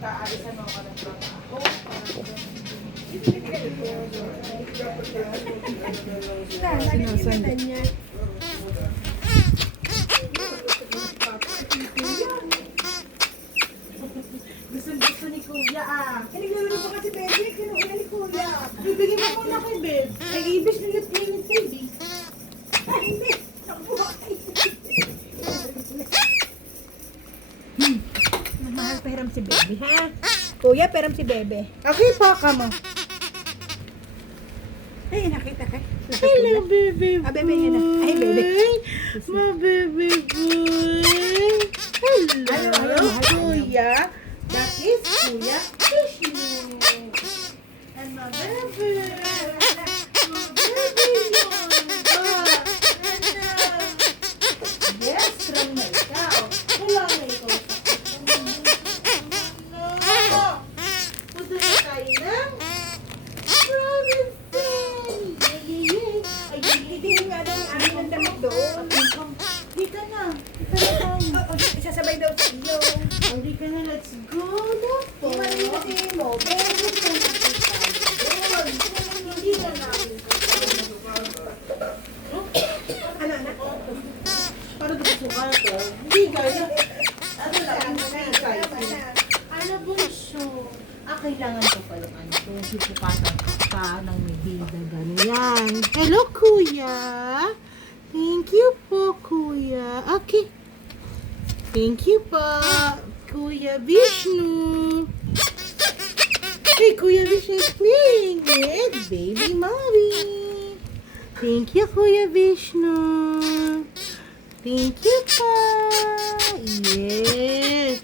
Pagkaalisan mo ka ng trabaho. Sinusunod niya. Gusto ni Kuya ah. Naglaro pa kasi baby, kinuha ni Kuya. Bibigyan mo muna kay Beb. Ay, ibig na yung baby. Ay, hindi. Naku, mahal peram si baby, ha? Kuya, peram si bebe. Okay pa ka mo. Ay, nakita ka. Hello, baby boy. Ah, bebe yun na. Ay, bebe. My baby boy. Hello, Hello, Kuya. That is Kuya Vishnu. And my baby. My baby boy. Yes, from my cow. Wala na ikaw sa punta na tayo ng province. Ay, hindi nga daw ang amin ng damit doon. Di ka na. Isasabay daw sa iyo. Hindi ka na. Let's go na po. Mali kasi mo. Baby, Hindi na natin. ano na? Para di suka to. Hindi gaya. Ano lang, ano bunso? Kailangan ko pa yung ano to. Sipukatan ka ng medida ganyan. Hello, Kuya. Thank you po, Kuya. Okay. Thank you po, Kuya Vishnu. Hey, Kuya Vishnu is playing with baby mommy. Thank you, Kuya Vishnu. Thank you po. Yes.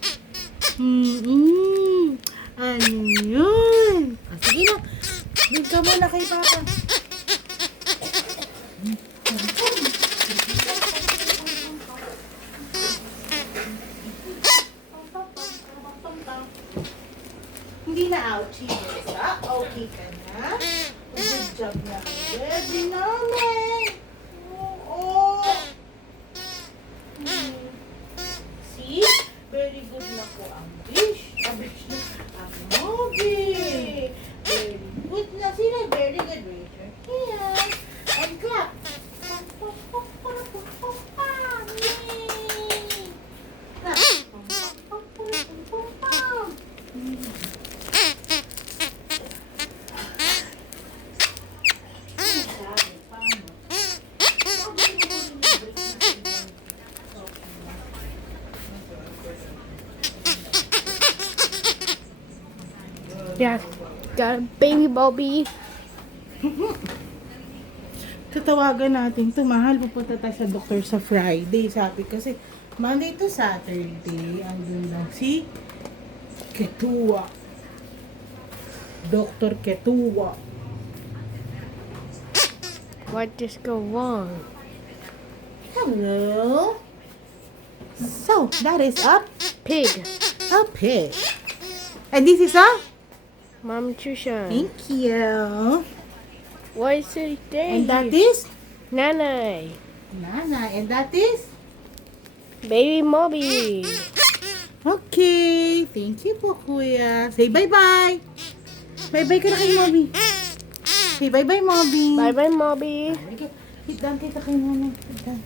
Ano yun? Sige na. Din ka muna kay Papa. Hindi na ouchie, Besa. Okay ka na? Good job na kayo. Ready namin. Oo. See? Very good na po ang wish. Ang movie. Very good na sila. Very good. Raise your hand. And clap. Yay! Clap. Yeah, got a baby Bobby. Tatawagan natin ito. Mahal, pupunta tayo sa doktor sa Friday. Sabi kasi, Monday to Saturday, andun lang si Ketua. Dr. Ketua. What just go wrong? Hello. So, that is a Pig. pig. And this is a? Mom Trisha. Thank you. What is it there? And that is? Nana. Nana. And that is? Baby Bobby. Okay. Thank you po, Kuya. Say bye-bye. Bye-bye ka na kay Mommy. Say bye-bye, Mommy. Bye bye Bobby. Sit down kita kay Mommy. Sit down.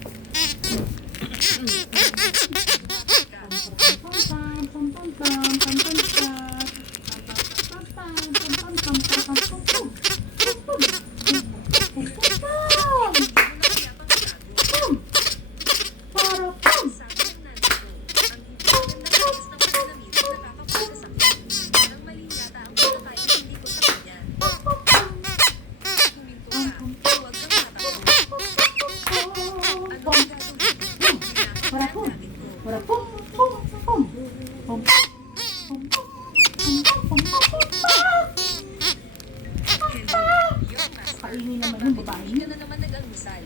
Kainin naman yung babae. Hindi ka na naman nag-almusal.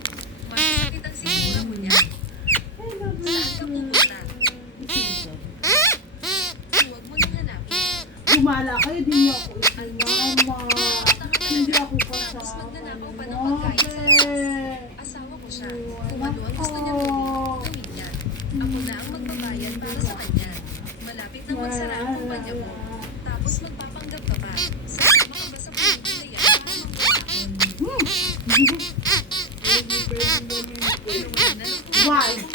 Masakit ang sigura mo niya. Saan ka pupunta? Huwag mo nang hanapin. Gumala kayo, di niyo ako isinama. Hindi ako Tapos kasama. magnanakaw pa ng pagkain sa labas. Asawa ko siya. Kung ano ang gusto niya gawin, gawin niya. Ako na ang magbabayad Why?